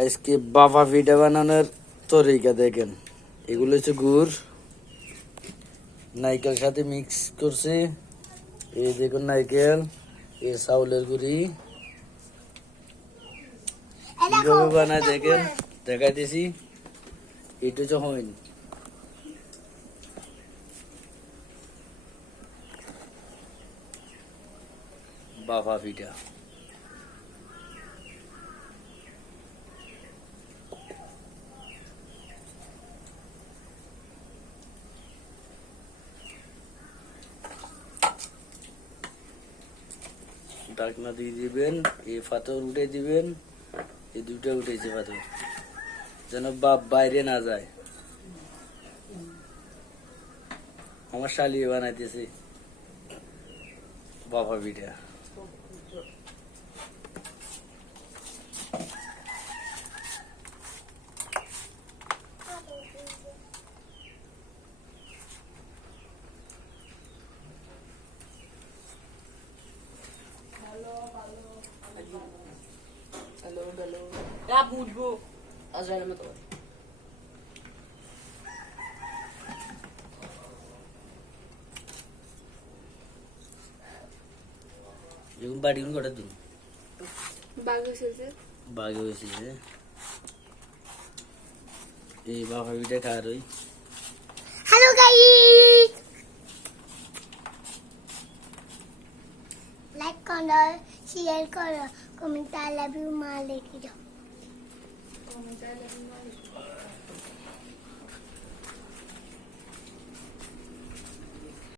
আজকে বাবা পিঠা বানানোর তরিকা দেখেন। এগুলো হচ্ছে গুড় নারকেল সাথে মিক্স করছে। এই দেখুন নারকেল, এই চাউলের গুঁড়ি কিভাবে বানায় দেখেন, দেখাইতেছি। এটা হচ্ছে হইন বাবা পিঠা। ঢাকনা দিয়ে দিবেন, এই পাথর উঠে দিবেন। এই দুটো উঠেছে পাথর, যেন বাপ বাইরে না যায়। আমার শালিয়ে বানাইতেছে বাবা পিঠা। বুঝবো আজরাইলের মতো এরকম বাড়ি কোন কটা দিন বাঘে হয়েছে যে এই বাবা পিঠা খাওয়ার ওই। হ্যালো গাইস, লাইক করো, শেয়ার করো, কমেন্ট আই লাভ ইউ মা লিখে দাও।